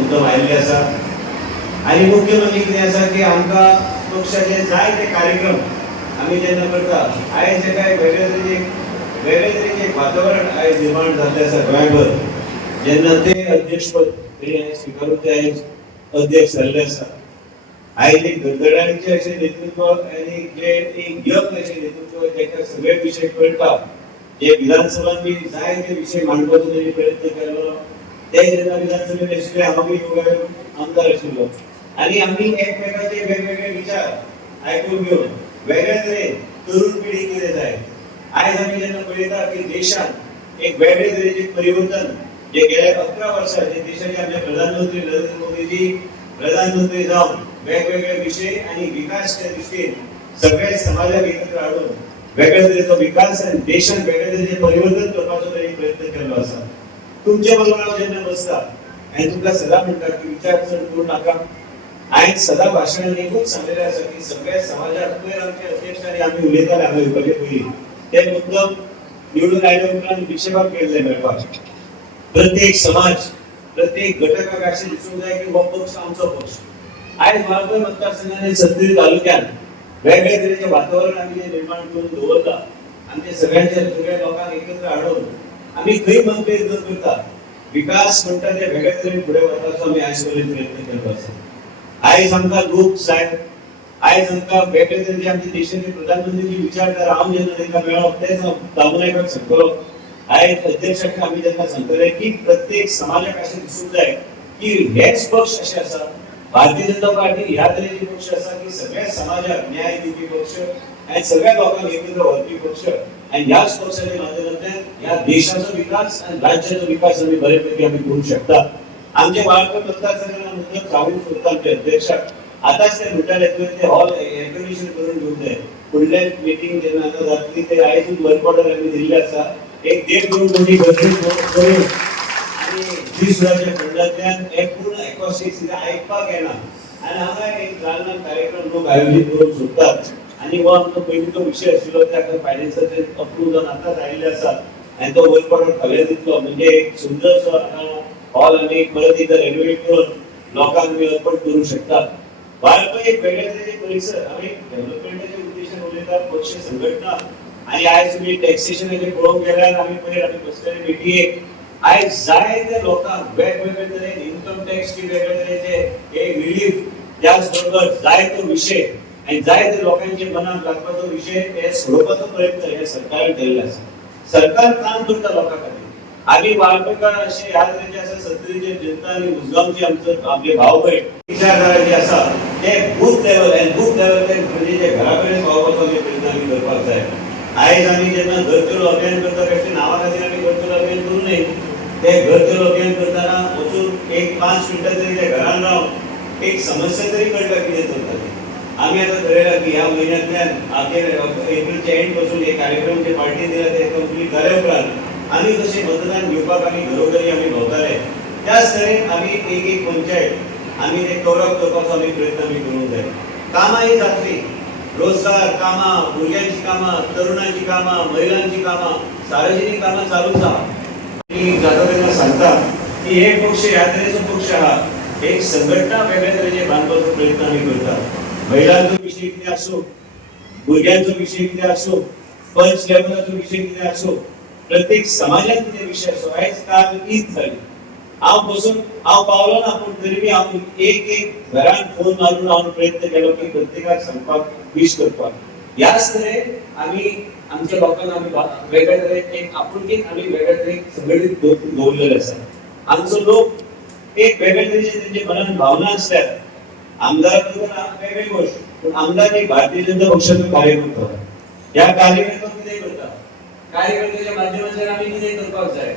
मुद्दम आयिल्ले आसा आणि मुख्य म्हणजे कितें आसा की आमकां पक्षाचे जायते कार्यक्रम आमी जेन्ना करता आयज एका वेगळे तरेचे वातावरण आयज निर्माण जाल्लें आसा गोंयभर जेन्ना ते अध्यक्षपद स्विकारून ते आयज अध्यक्ष जाल्ले आसा आयज एक धडधडाणीचे अशें नेतृत्व आनी जे एक यत्न अशें नेतृत्व जेका सगळे विशय कळटा जे विधानसभान बी जायते विशय मांडपाचो तेणी प्रयत्न केलो ते जेन्ना विधानसभेत आशिल्ले हांवूय आमदार आशिल्लो आणि आम्ही एकमेकांचे वेगवेगळे विचार ऐकून घेऊन वेगळ्या तरेन तरुण पिढी कितें जाय आयज आमी जेन्ना पळयता की देशान एक वेगळे तरेचे परिवर्तन जे गेल्या 11 वर्सां जे देशाचे आमचे प्रधानमंत्री नरेंद्र मोदीजी प्रधानमंत्री जावन वेगवेगळे विषय आणि विकासाच्या दृष्टीन सगळे समाजाक एकत्र हाडून वेगळ्या तरेचो विकास आणि देशात वेगळ्या तरेचे परिवर्तन करपाचो तरी प्रयत्न केल्लो आसा तुमचे बरोबर हांव जेन्ना बसता आनी तुमकां सदां म्हणटा की विचार चड करूं नाका आयज सदां भाशणान एकूच सांगलेलें आसा की सगळ्या समाजाक पयर आमचे अध्यक्षांनी आमी उलयताले हांगा येवपाचे पयलीं ते मुद्दम निवडून आयले उपरांत विशेभाग केल्ले मेळपाक प्रत्येक समाज प्रत्येक घटकाक अशें दिसूंक जाय की हो पक्ष आमचो पक्ष आयज वाळपय मतदारसंघांनी 37 तालुक्यात वेगळे तरेचें वातावरण आमी जे निर्माण करून दवरला आमचे सगळ्या लोकांक एकत्र हाडून आमी खंय मतभेद न करता विकास म्हणटा ते वेगळे तरेन फुडें व्हरपाचो आमी आयज पर्यंत प्रयत्न केल्लो आसा आयज आमकां लोक जाय आयज आमकां वेगळे तरेचे आमचे देशाचे प्रधानमंत्री विचारधारा हांव जेन्ना तांकां मेळप तेच हांव दामोनायकाक सांगतलो आयज अध्यक्षाक आमी जेन्ना सांगतले की प्रत्येक समाजाक अशें दिसूंक जाय की हेच पक्ष अशें आसा भारतीय जनता पार्टी ह्या तरेचे पक्ष आसा की सगळ्या समाजाक न्याय दिवपी पक्ष आनी सगळ्या लोकांक एकत्र व्हरपी पक्ष आणि ह्याच पक्षाच्या माध्यमांतल्यान ह्या देशाचो विकास आणि राज्याचो विकास आमी बरेपैकी आमी करूंक शकता आमचे वाळपय मतदारसंघान मुद्दम सांगूंक सोदता आमचे अध्यक्षाक आतांच ते म्हणटाले तुवें ते हॉल एअर कंडिशन करून घेवंक जाय फुडले मिटींग जेन्ना आतां जातली ते आयजूच वर्क ऑर्डर आमी दिल्ले आसा एक 1.5 कोटी गरजेक करून आनी 20,000च्या फंडांतल्यान एक पूर्ण एकॉस्टिक्स आयकपाक येना आनी हांगा एक ल्हान ल्हान कार्यक्रम लोक आयोजीत करूंक सोदतात आणि हो आमचो पयलींचो विशय आशिल्लो त्या फायनान्साचे अप्रूव्ह जावन आतांच आयिल्ले आसात आनी तो वर्क ऑर्डर फाल्यां दितलो म्हणजे एक सुंदरसो हॉल आमी एक परत एकदा रेनोवेट करून लोकांक आमी अर्पण करूंक शकतात वाळपय एक वेगळे तरेचे परिसर आमी डेव्हलपमेंटाच्या उद्देशान उलयतात पक्ष संघटना आणि आयज तुमी टॅक्सेशनाचे पळोवंक गेल्यार आमी पयर आमी बसलेले मिटिंगेक आयज जायते लोकांक वेगवेगळे तरेन इन्कम टॅक्सची वेगळे तरेचे एक रिलीफ त्याच बरोबर जायतो विशय आणि जायते लोकांचे मनाक लागपाचो विशय हे सोडोवपाचो प्रयत्न हे सरकारान केल्लो आसा सरकार काम करता लोकां खातीर आमी वाळपयकार अशे ह्या तरेचे आसा सत्तरीचे जनता आनी उजगांवचे आमचे भाव भयण विचारधारा जी आसा ते बूथ लेवल ते म्हणजे घरा कडेन पावपाचो आमी प्रयत्न आमी करपाक जाय आयज आमी जेन्ना घर चलो अभियान करता बेश्टे नांवा खातीर आमी घर चलो अभियान करूं नये ते घर चलो अभियान करतना वचून एक 5 मिनटां तरी त्या घरान रावन एक समस्या तरी कळटा कितें चलता तें आमी आतां ठरयला की ह्या म्हयन्यांतल्यान अखेर एप्रिलच्या एंड पासून एक कार्यक्रम जे पार्टी दिला ते कंप्लीट जाले उपरांत आमी कशें मतदान घेवपाक आमी घरोघरी आमी भोंवताले त्याच तरेन आमी एक पंचायत आमी ते कवर अप करपाचो आमी प्रयत्न आमी करूंक जाय कामां ही जातली रोजगार कामां भुरग्यांची कामां तरुणांची कामां महिलांची कामां सार्वजनीक कामां चालूच आहा मी जाता तेन्ना सांगता की हे पक्ष ह्या तरेचो पक्ष आहा एक संघटना वेगळ्या तरेचे बांदपाचो प्रयत्न आमी करता महिलांचो विषय कितें आसूं भुरग्यांचो विशय कितें आसूं पंच लेवलाचो विशय कितें आसूं प्रत्येक समाजात कितें विशय आसूं आयज काल ईद जाली हांव पावलो ना पूण तरी बी हांव एक घरान फोन मारून हांव प्रयत्न केलो की प्रत्येकाक सांगपाक विश करपाक ह्याच तरेन आमी आमच्या लोकांक आमी वेगळ्या तरेन एक आपुलकीन आमी वेगळ्या तरेन संघटीत दवरलेले आसा आमचो लोक एक वेगळ्या तरेचे तेंचे मनान भावना आसल्यात आमदार वेगळी गोष्ट पण आमदार एक भारतीय जनता पक्षाचो कार्यकर्तो ह्या कार्यकर्त्याक कितें करता कार्यकर्त्याच्या माध्यमांतल्यान आमी कितें करपाक जाय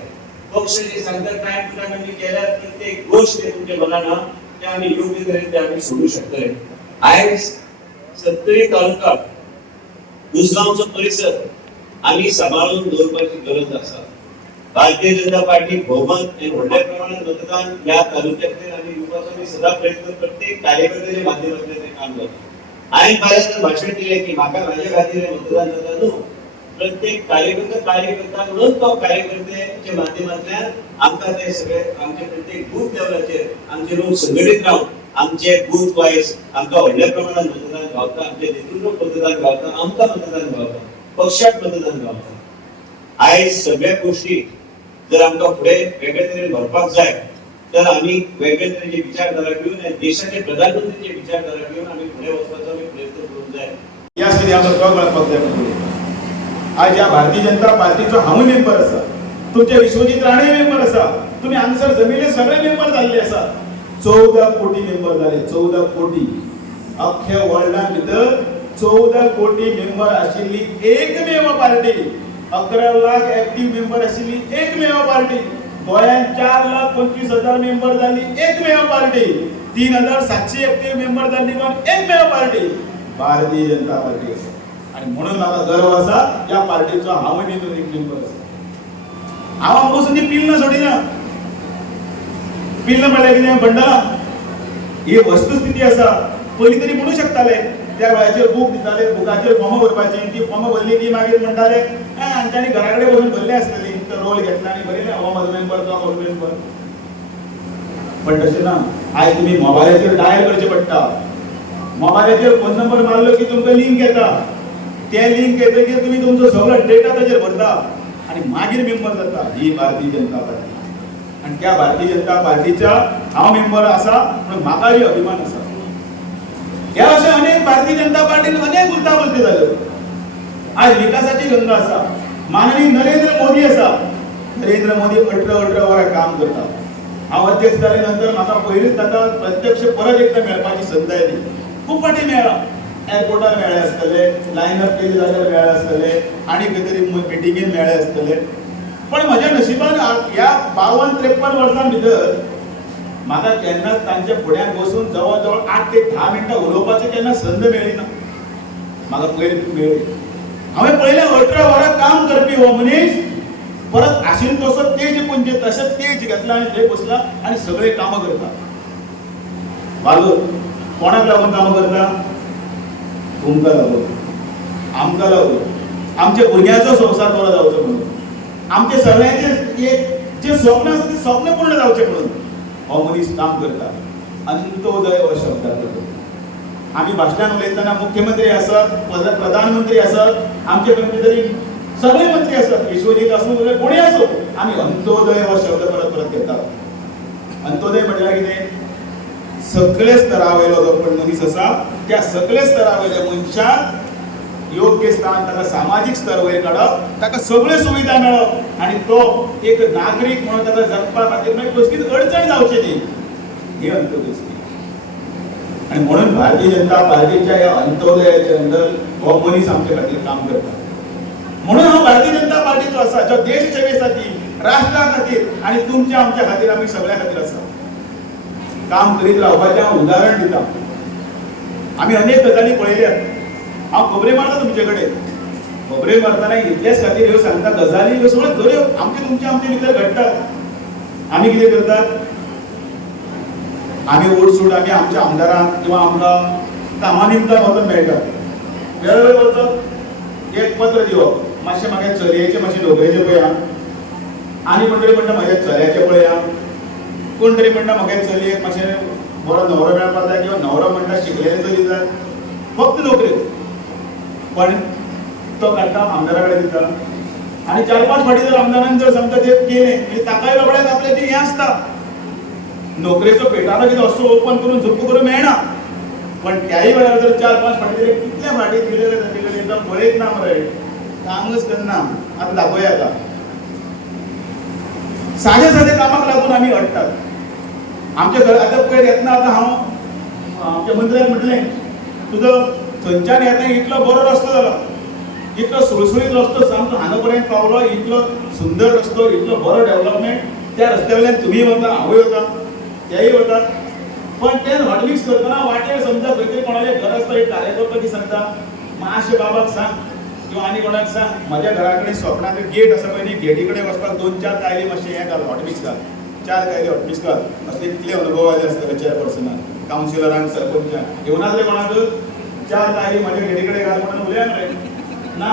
पक्ष जे सांगतात टायम टू टायम आमी केल्यार प्रत्येक गोष्ट तुमच्या मनान आहा ते आमी योग्य तरेन ते आमी सोडूंक शकतले आयज 70 तालुक्यात उजगांवचो परिसर आमी सांबाळून दवरपाची गरज आसा भारतीय जनता पार्टी भोवमत आनी व्हडल्या प्रमाणात मतदान ह्या तालुक्यांतल्यान आमी दिवपाचो आमी सदां प्रयत्न प्रत्येक कार्यकर्त्याच्या माध्यमांतल्यान तें काम करता हांवें फाल्यां भाशण दिलें की म्हाका म्हाज्या खातीर मतदान जाता न्हू प्रत्येक कार्यकर्ता म्हणून तो कार्यकर्त्याच्या माध्यमांतल्यान आमकां ते सगळे आमचे प्रत्येक बूथ लेवलाचेर आमचे लोक संघटीत रावन आमचे बूथ वायज आमकां व्हडल्या प्रमाणात मतदान गावता, आमचे नेतृत्व मतदान गावता, आमकां मतदान गावता, पक्षाक मतदान गावता। आयज सगळ्या गोष्टी जर आमकां फुडें वेगळे तरेन व्हरपाक जाय तर आमी वेगळे तरेचे विचारधारा घेवन देशाचे प्रधानमंत्रीचे विचारधारा घेवन आमी फुडें वचपाचो आमी प्रयत्न करूंक जाय। ह्या कितें आमकां कळपाक जाय आज ह्या भारतीय जनता पार्टीचो हांव मेंबर आसा, तुमचे विश्वजीत राणे मेंबर आसा, तुम्ही हांगसर जमिल्ले सगळे मेंबर जाल्ले आसा। 14 कोटी मेंबर जाले, 14 कोटी अख्ख्या वर्ल्डान भितर 14 कोटी मेंबर आशिल्ली एकमेव पार्टी, 11 लाख एक्टिव्ह मेंबर आशिल्ली एकमेव पार्टी, गोंयांत 4,25,000 मेंबर जाल्ली एकमेव पार्टी, 3,700 एक्टिव्ह मेंबर जाल्ली पण एकमेव पार्टी भारतीय जनता पार्टी आसा। आणि म्हणून म्हाका गर्व आसा या पार्टीचो हांव भितर एक मेंबर आसा। हांव आमकां ती पिल्ल सोडिना, पिल्ल म्हळ्यार कितें बंडला ही वस्तुस्थिती आसा। पयलीं तरी म्हणू शकताले त्या वेळाचेर बूक दिताले, बुकाचेर फॉर्म भरपाची, ती फॉर्म भरली की मागीर म्हणटाले हांच्यानी घरा कडेन बसून भरले आसतली, तो रोल घेतला आनी बरयलें हो म्हजो मेंबर तो म्हजो मेंबर। पण तशें ना, आयज तुमी मोबायलाचेर डायल करचें पडटा, मोबायलाचेर फोन नंबर मारलो की तुमकां लिंक येता, ते लिंक येतकीर तुम्ही तुमचो सगळो डेटा ताचेर भरता आणि मागीर मेंबर जाता। ही भारतीय जनता पार्टी आणि त्या भारतीय जनता पार्टीच्या हांव मेंबर आसा म्हणून म्हाकाय अभिमान आसा। ह्या अशा अनेक भारतीय जनता पार्टीन अनेक उलटापलटी जाल्यो। आज विकासाची गंगा आसा, माननीय नरेंद्र मोदी आसा, नरेंद्र मोदी 18 वरां काम करता। हांव अध्यक्ष जाले नंतर म्हाका पयलींच ताका प्रत्यक्ष परत एकदा मेळपाची संद आयली, खूब फावटी मेळ्ळा, एअरपोर्टार मेळ्ळे आसतले, लायनअप केले जाल्यार मेळ्ळे आसतले, आनी खंय तरी मिटिंगेन मेळ्ळे आसतले। पण म्हज्या नशिबान ह्या 52-53 वर्सां भितर म्हाका केन्नाच तांच्या फुड्यान बसून जवळ जवळ 8 ते 10 मिनटां उलोवपाची केन्ना संद मेळ्ळी ना, म्हाका पयलीं मेळ्ळी। हांवें पळयलें 18 वरां काम करपी हो मनीस परत आशिल्लो तसो तेज पुंजे तशें तेज घेतला आनी थंय बसला आनी सगळे कामां करता। वालो कोणाक लागून कामां करता? तुमकां लागून, आमकां लागून, आमच्या भुरग्यांचो संवसार बरो जावचो म्हणून, आमचे सगळ्यांचे एक जे स्वप्न आसा ते स्वप्न पूर्ण जावचे म्हणून हो मनीस काम करता। अंत्योदय हो शब्द करता। आमी भाशणान उलयतना मुख्यमंत्री आसत, प्रधानमंत्री आसत, आमचे खंय तरी सगळे मंत्री आसत, विश्वजीत आसूं कोणी आसूं, आमी अंत्योदय हो शब्द परत परत घेतात। अंत्योदय म्हटल्यार कितें? सगळे स्तरावयलो जो पण मनीस आसा त्या सगळे स्तरावयल्या मनशाक योग्य स्थान, ताका सामाजीक स्तर वयर काडप, ताका सगळ्यो सुविधा मेळप आनी तो एक नागरीक म्हणून ताका जगपा खातीर मागीर कसलीच अडचण जावची न्ही, ही अंत्योदय स्कीम। आनी म्हणून भारतीय जनता पार्टीच्या ह्या अंत्योदयाच्या अंडर हो मनीस आमचे खातीर काम करता। म्हणून हांव भारतीय जनता पार्टीचो आसा, जो देश सेवे खातीर, राष्ट्रा खातीर आनी तुमच्या आमच्या खातीर आमी सगळ्या खातीर आसा। काम करीत रावपाचें हांव उदाहरण दिता। आमी अनेक गजाली पळयल्यात, हांव खबरे मारता तुमचे कडेन, खबरे मारतना इतलेच खातीर ह्यो सांगता गजाली ह्यो सगळ्यो खऱ्यो आमचे भितर घडटात। आमी कितें करतात? आमी ओडसूट आमी आमच्या आमदारांक किंवा आमकां कामा निमतान वचून मेळटा, वेळोवेळ वचप, एक पत्र दिवप, मातशें म्हागे चलयेचें मातशें नोकरेचें पळया, आनी कोण तरी म्हणटा म्हज्या चल्याचें पळया, कोण तरी म्हणटा म्हागे चलयेक मातशें बरो न्हवरो मेळपाक जाय किंवा न्हवरो म्हणटा शिकलेले चली जाय, फक्त नोकऱ्यो। पण तो काडटा आमदारा कडेन दिता आनी 4-5 फावटी जर आमदारान जर समजा ते केलें म्हणजे ताकाय बाबड्याक आपलें तें हें आसता, नोकरेचो पेटारो कितें असो ओपन करून झप्प करूं मेळना। पण त्याही वेळार जर 4-5 फावटी जर कितल्या फावटी दिलेले ताचे कडेन तो पळयत ना मरे, कामच करना। आतां दाखोवया आतां सादे सादे कामाक लागून आमी अडटात। आमच्या घर आतां पळय येतना आतां हांव आमच्या मंत्र्याक म्हटलें तुजो थंयच्यान येता इतलो बरो रस्तो जालो, इतलो सुळसुळीत रस्तो सामको हांगा पर्यंत पावलो, इतलो सुंदर रस्तो, इतलो बरो डेव्हलपमेंट, त्या रस्त्यावयल्यान तुमी वता, हांवूय वता, तेय वतात। पण ते हॉटमिक्स करतना वाटेर समजा खंय तरी कोणालें घर आसता, एक कार्यकर्तो की सांगता मातशें बाबाक सांग किंवा आनी कोणाक सांग म्हज्या घरा कडेन स्वप्नाक गेट आसा पळय न्ही, गेटी कडेन वचपाक 2-4 कायले मातशें हें घाल, हॉटमिक्स घाल, 4 कायले हॉटमिक्स घाल। असले कितले अनुभव आले आसतले चेअरपर्सनाक, कावन्सिलरांक, सरपंचाक, येवं नासले कोणाक 4 कायली म्हज्या गेटी कडेन घाल म्हणून उलया मरे ना।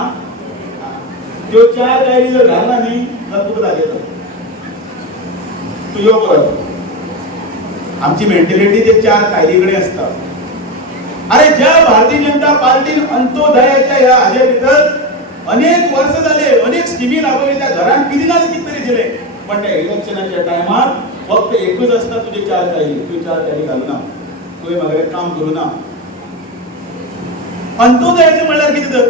त्यो 4 कायली जर घालना न्ही जाल्यार तुका दाखयता तू यो परत आमची मेंटॅलिटी ते 4 कायली कडेन आसता अरे ज्या भारतीय जनता पार्टीन अंत्योदयाच्या ह्या हाजे भितर अनेक वर्ष झाले अनेक स्किमी राबवली त्या घरांत किती ना किती तरी दिले पण त्या इलेक्शनाच्या टायमार फक्त एकच असता तुझे 4 कायली तू 4 कायली घालना तुवें म्हागेलें काम करूना अंत्योदयाचे म्हणल्यार कितें तर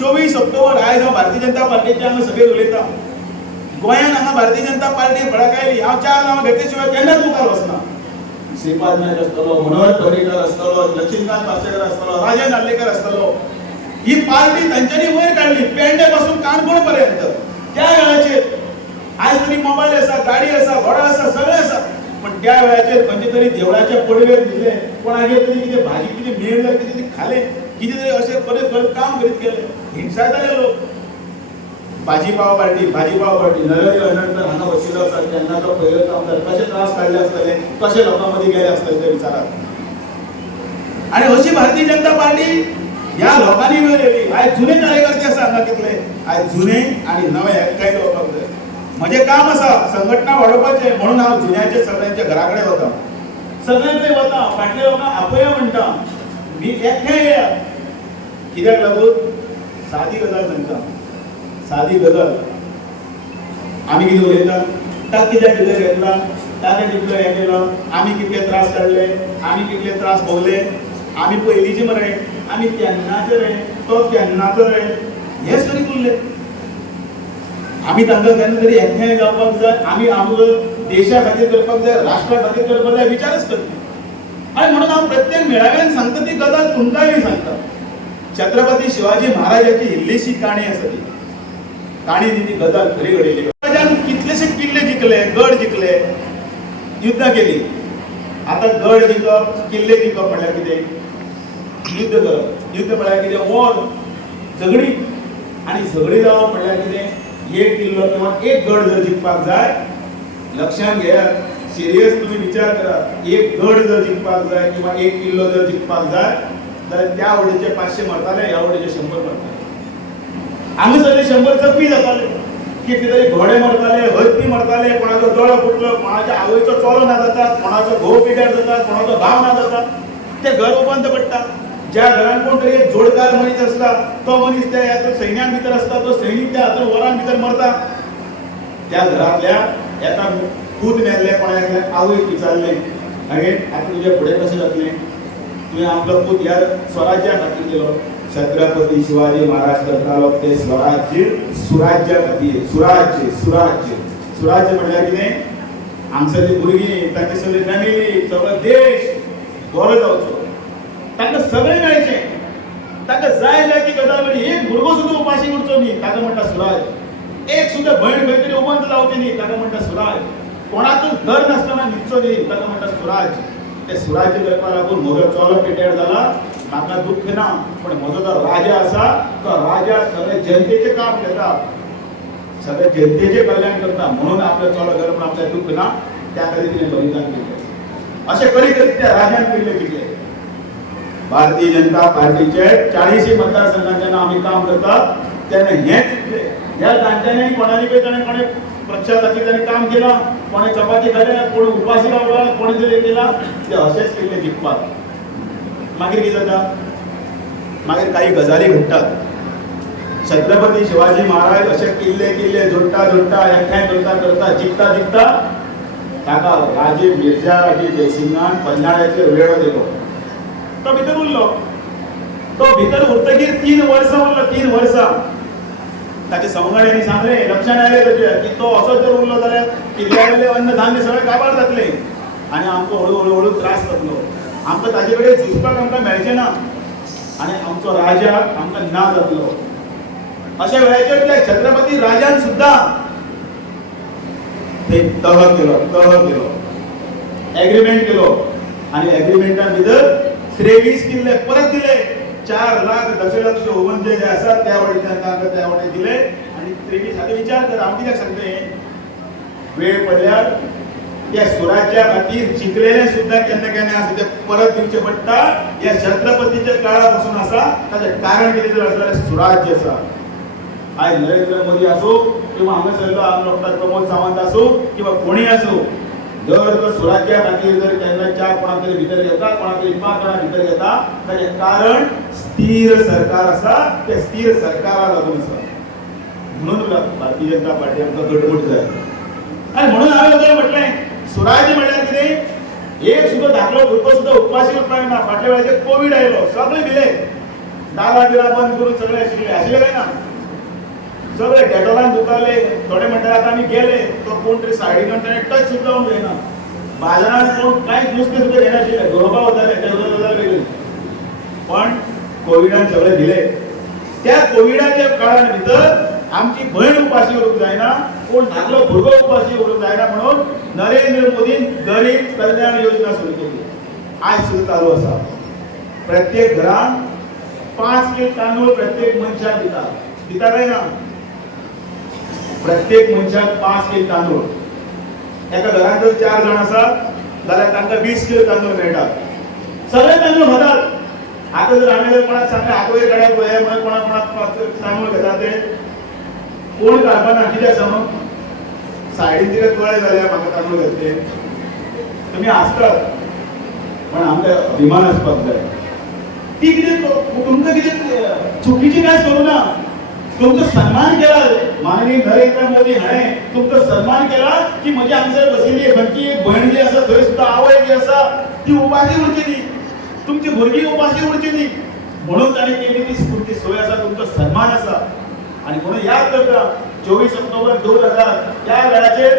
24 ऑक्टोबर आयज हांव भारतीय जनता पार्टीचे हांगा सगळे उलयता गोंयांत हांगा भारतीय जनता पार्टी भडकायली हांव 4 नांवां घेतले शिवाय केन्नाच मुखार वचना श्रीपाद नायक आसतलो मनोहर पर्रीकर आसतलो लक्ष्मीकांत पार्सेकर आसतलो राजन नार्लेकर आसतलो ही पार्टी तांच्यांनी वयर काडली पेडणे पासून काणकोण पर्यंत त्या वेळाचेर आज तरी मोबायल आसा गाडी आसा घोडा आसा सगळें आसा पण त्या वेळाचेर खंयचे तरी देवळाच्या पडवेर दिले कोणागेर तरी कितें भाजी कितें मेळ्ळें कितें तरी खालें कितें तरी अशें करत काम करीत गेले हिंसायताले लोक भाजीपाव पार्टी नरहरी अनंत हांगा बशिल्लो आसा तेन्नाचो पयलो आमदार कशे त्रास काडले आसतले कशे लोकां मदीं गेले आसतले ते विचारात आनी अशी भारतीय जनता पार्टी ह्या लोकांनी वयर येयली आयज जुने कार्यकर्ते आसा हांगा कितले आयज जुने आनी नवे एकठांय जावपाक जाय म्हजें काम आसा संघटना वाडोवपाचें म्हणून हांव जुन्याचे सगळ्यांच्या घरा कडेन वता सगळ्यांकडे वता फाटल्या लोकांक आपया म्हणटा मी एकठांय येया कित्याक लागून सादी गजाल सांगता सादी गजाल आमी कितें उलयता ताका कित्याक कितें घेतला ताका कितलो हें केलो आमी कितले त्रास काडले आमी कितले त्रास भोगले आमी पयलींचे मरे आमी तेन्नाचे रे तो तेन्नाचो रे हेच तरी उरले आमी तांकां केन्ना तरी एकठांय जावपाक जाय आमी आमचो देशा खातीर करपाक जाय राष्ट्रा खातीर करपाक जाय विचारच करता आनी म्हणून हांव प्रत्येक मेळाव्यान सांगता ती गजाल तुमकांय सांगता छत्रपती शिवाजी महाराजाची इल्लीशी काणी आसा ती काणी ती गजाल खरी घडयली राजान कितलेशे किल्ले जिखले गड जिखले युद्धां केली आतां गड जिखप किल्ले जिखप म्हळ्यार कितें युद्ध करप युद्ध म्हळ्यार कितें वॉर झगडी आनी झगडी जावप म्हळ्यार कितें एक किल्लो किंवा एक गड जर जिखपाक जाय लक्षांत घेयात सिरियस तुम्ही विचार करात एक गड जर जिखपाक जाय किंवा एक किल्लो जर जिखपाक जाय जाल्यार त्या वडीचे 500 मरताले ह्या वडीचे 100 मरताले आमी सगळे 100 जखमी जाताले कितले तरी घोडे मरताले हत्ती मरताले कोणाचो दोळो फुटलो कोणाच्या आवयचो चोलो ना जाता कोणाचो घोव पिड्यार जाता कोणाचो भाव ना जाता ते घर उबंद पडटा ज्या घरान कोण तरी एक जोडकार मनीस आसता तो मनीस त्या हातूंत सैन्यान भितर आसता तो सैनीक त्या हातूंत वरान भितर मरता त्या घरांतल्या एका पूत मेल्ले कोणाक आवयक विचारलें आगे आतां तुजें फुडें कशें जातलें तुवें आपलो पूत ह्या स्वराज्या खातीर केलो छत्रपती शिवाजी महाराज करतालो ते स्वराज्य सुराज्या खातीर सुराज्य सुराज्य सुराज्य म्हळ्यार कितें हांगसरली भुरगीं तांचे सगळी फॅमिली सगळो देश बरो जावचो तांकां सगळें मेळचें तांकां जाय जाय ती गजाल मेळ्ळी एक भुरगो सुद्दां उपाशी उरचो न्ही ताका म्हणटा सुराज एक सुद्दां भयण खंय तरी उबंद जावची न्ही ताका म्हणटा सुराज कोणाकूच घर नासतना न्हिदचो न्ही ताका म्हणटा सुराज ते सुराज्य करपा लागून म्हजो चलो पिड्यार जाला म्हाका दुख्ख ना पण म्हजो जो राजा आसा तो राजा सगळे जनतेचें काम करता सगळे जनतेचें कल्याण करता म्हणून आपलो चलो घर पूण आपल्याक दुख्ख ना त्या खातीर तिणें बलिदान केलें अशें करीत करीत त्या राजान केल्लें कितें भारतीय जनता पार्टीचे 40 मतदारसंघात जेन्ना आमी काम करतात तेन्ना हें चिंतलें ह्या जाणट्यांनी कोणाली पळय ताणें कोणें पक्षा खातीर ताणें काम केलां कोणें चपाती खाल्ल्या कोण उपाशी रावला कोणें कितें केलां तें अशेंच केल्लें जिखपाक मागीर कितें जाता मागीर काही गजाली घडटात छत्रपती शिवाजी महाराज अशे किल्ले किल्ले जोडटा जोडटा एकठांय करता जिखता जिखता ताका राजे मिर्झा राजे जयसिंगान पन्हाळ्याचेर वेळो दिलो तो भितर उरलो तो भितर उरतकीर 3 वर्सां उरलो 3 वर्सां ताचे संगड्यांनी सांगलें लक्षांत आयलें ताचें की तो असो जर उरलो जाल्यार किल्ल्यावयले अन्न धान्य सगळें काबार जातलें आनी आमकां हळू हळू त्रास जातलो आमकां ताचे कडेन झुजपाक आमकां मेळचें ना आनी आमचो राजा आमकां ना जातलो अशा वेळाचेर त्या छत्रपती राजान सुद्दां तह केलो एग्रीमेंट केलो आनी एग्रीमेंटान भितर 23 किल्ले परत दिले 4 लाख दशलक्ष उबंदे जे आसात त्या वडीच्यान तांकां त्या वडे दिले आनी 23 आता विचार कर हांव कित्याक सांगलें वेळ पडल्यार त्या सुराज्या खातीर जिखलेले सुद्दां केन्ना केन्ना आसा ते परत दिवचे पडटा ह्या छत्रपतीच्या काळा पासून आसा ताचें कारण कितें जर आसा जाल्यार सुराज्य आसा आज नरेंद्र मोदी असो किंवा हांगासरलो डॉक्टर प्रमोद सावंत असो किंवा कोणी असो, जर तो स्वराज्या खातीर जर केन्ना चार कोणा तरी भितर येता, कोणा तरी 5 जाणां भितर येता, ताचें कारण स्थिर सरकार आसा, ते स्थिर सरकाराक लागून आसा. म्हणून भारतीय जनता पार्टी आमकां घटमूट जाय. आनी म्हणून हांवें अगोदर म्हटलें स्वराज्य म्हळ्यार कितें, एक सुद्दां धाकलो भुरगो सुद्दां उपाशी उरपाक ना. फाटल्या वेळाचेर कोविड आयलो, सगळे भिले, दारां बिरां बंद करून सगळे आशिल्ले काय ना, सगळे डेटॉलान दुखले. थोडे म्हणटात आतां आमी गेले, तो कोण तरी सायडीन ताणें टच सुद्दां लावूंक जायना. बाजारांत कोण कांयच नुस्तें सुद्दां घेनाशिल्ले, गरोवपाक वताले, ते उदक वेगळे. पण कोविडान सगळे भिले. त्या कोविडाच्या काळान भितर आमची भयण उपाशी उरूंक जायना, कोण धाकलो भुरगो उपाशी उरूंक जायना म्हणून नरेंद्र मोदीन गरीब कल्याण योजना सुरू केली. आज सुद्दां चालू आसा. प्रत्येक घरान 5 किलो तांदूळ प्रत्येक मनशाक दिता काय ना. प्रत्येक मनशाक 5 किलो तांदूळ. एका घरात जर 4 जाण आसात जाल्यार तांकां 20 किलो तांदूळ मेळटात. सगळे तांदूळ खातात. आता जर आमी जर कोणाक सांगलें आगोय गाड्याक पळय म्हणून कोणाक तांदूळ घेता ते कोण काडपाना. कित्याक सांगू, सायडीन तिका कळ्ळें जाल्यार म्हाका तांदूळ घेतले. तुमी आसतात पण आमकां अभिमान आसपाक जाय. ती कितें तुमकां कितें चुकीची कांयच करूं ना. तुमचो सन्मान केला. माननीय नरेंद्र मोदी हाणें तुमचो सन्मान केला की म्हजी हांगसर बशिल्ली खंयची एक भयण जी आसा, थंय सुद्दां आवय जी आसा ती उपाशी उरची न्ही, तुमची भुरगीं उपाशी उरची न्ही म्हणून ताणें केली ती स्फूर्ती सोय आसा. तुमचो सन्मान आसा. आणि म्हणून याद करता 24 ऑक्टोबर 2000 त्या वेळाचेर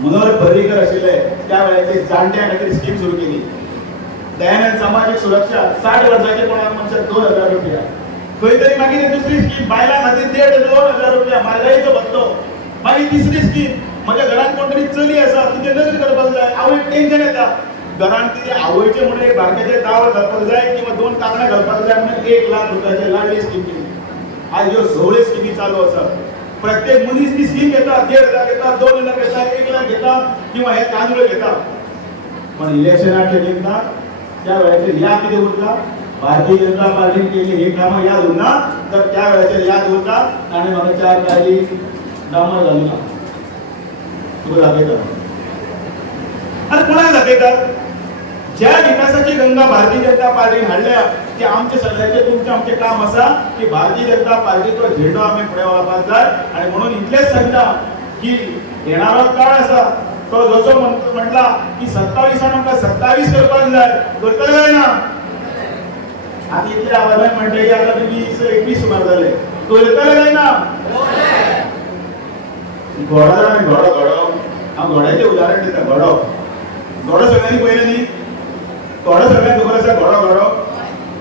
मनोहर पर्रीकर आशिल्ले, त्या वेळाचेर जाणट्यां खातीर स्कीम सुरू केली. दयानंद सामाजीक सुरक्षा 60 वर्सांचे कोणाक मनशाक 2000 रुपया. खंय तरी मागीर दुसरी स्कीम बायलां खातीर 1,500 रुपया म्हारगायेचो भत्तो. मागीर तिसरी स्कीम, म्हज्या घरांत कोण तरी चली आसा, तिचें लग्न करपाक जाय, आवयक टेन्शन येता, घरांत तिचे आवयचे म्हणून एक बारकेचे दावळ घालपाक जाय किंवा 2 कांकणां घालपाक जाय म्हणून 1 लाख रुपयाची लाडली स्कीम केली. आज ह्यो सगळ्यो स्किमी चालू आसा. प्रत्येक मनीस ती स्कीम घेता, 1,500 घेता, 2,000 घेता, 1 लाख घेता किंवा हे तांदूळ घेता. पण इलेक्शनाचे निमता त्या वेळाचेर याद कितें उरता, भारतीय जनता पार्टीन केली ही कामां याद उरना, तर त्या वेळाचेर याद उरता ताणें म्हाका 4 गाडी डांबर घालूं ना. तुका दाखयता. आनी कोणाक दाखयतात? ज्या विकासाची गंगा भारतीय जनता पार्टीन हाडल्या की आमचे सगळ्यांचे तुमचे आमचे काम आसा की भारतीय जनता पार्टीचो झेंडो आमी फुडें व्हरपाक जाय. आनी म्हणून इतलेंच सांगता की येणारो काळ आसा तो जसो म्हटला की 27 आमकां 27 करपाक जाय, करतले काय ना. आतां इतले आवाजान म्हणटा की आतां 20-21 सुमार जाले, करतले काय ना. घोडो हांव घोड्याचें उदाहरण दिता. घोडो सगळ्यांनी पयलें न्ही. घोडो सगळ्यांक खबर आसा. घोडो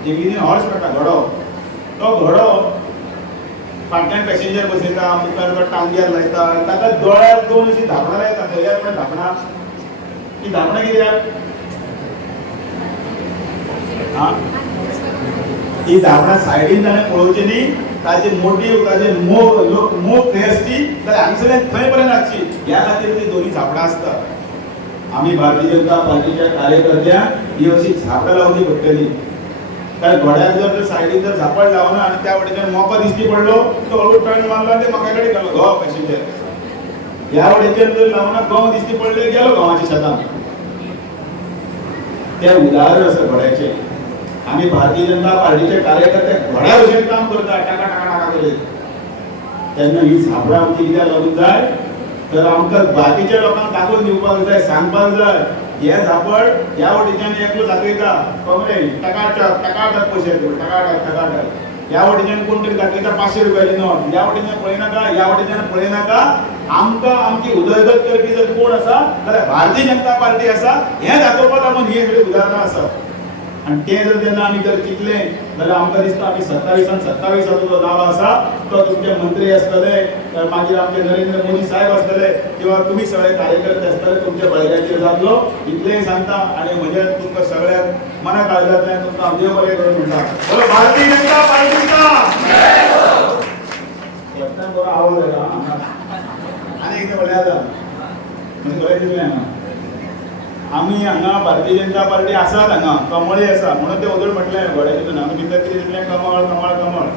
इंग्लिशीन हॉर्स म्हणटा. तो घोडो फाटल्यान पॅसेंजर बसयता, मुखार तो टांगयार लायता, ताका दोळ्यार 2 अशीं धापणां लायता. दोळ्यार पण धापणां. ती धापणां कित्याक? ती धापणां सायडीन ताणें पळोवची न्ही, ताजे मोटीव ताजे मोग खंय आसची जाल्यार हांगसरल्यान थंय पर्यंत आसची. ह्या खातीर ती दोनी झापणां आसता. आमी भारतीय जनता पार्टीच्या कार्यकर्त्यांक ही अशी झापडां लावची पडटली. कारण घोड्याक जर सायडीन जर झापड लावना आनी त्या वटेच्यान मोको दिश्टी पडलो तो हळू टर्न मारलो आनी ते म्हाका कडेन गेलो घोव पॅसेंजर. ह्या वटेच्यान जर लावना गंव दिश्टी पडले गेलो गांवाच्या शेतान. ते उदाहरण आसा घोड्याचें. आमी भारतीय जनता पार्टीचे कार्यकर्ते घोड्या भशेन काम करता, टाका टाका टाका करीत. तेन्ना ही झापडां आमची कित्याक लागूंक जाय तर आमकां बाकीच्या लोकांक दाखोवन दिवपाक जाय, सांगपाक जाय हे झापड ह्या वटेच्यान एकलो दाखयता कमरे टकाटक पयशे टकाटक. ह्या वटेच्यान कोण तरी दाखयता 500 रुपयाची नोट, ह्या वटेच्यान पळयनाका, ह्या वटेच्यान पळयनाका. आमकां आमची उदरगत करपी जर कोण आसा जाल्यार भारतीय जनता पार्टी आसा. हें दाखोवपाक लागून ही सगळीं उदाहरणां आसात. आनी तें जर जेन्ना आमी जर चिंतलें जाल्यार आमकां दिसता आमी 27 जो नांव आसा तो तुमचे मंत्री आसतले, मागीर आमचे नरेंद्र मोदी साहेब आसतले किंवा तुमी सगळे कार्यकर्ते आसतले, तुमच्या बळग्याचेर जातलो. इतलेंय सांगता आनी म्हजे तुमकां सगळ्यांक मना काळजांतल्यान तुमकां हांव देव बरें करून म्हणटा. भारतीय जनता पार्टीचा बरो आवाज येता. आनी एकदां म्हळ्यार जाता म्हणजे बरें दिसलें हांगा. आमी हांगा भारतीय जनता पार्टी आसात, हांगा कमळी आसा म्हणून ते उदळ म्हटलें घोड्याचें. हांगा भितर कितें दिसलें कमळ कमळ कमळ.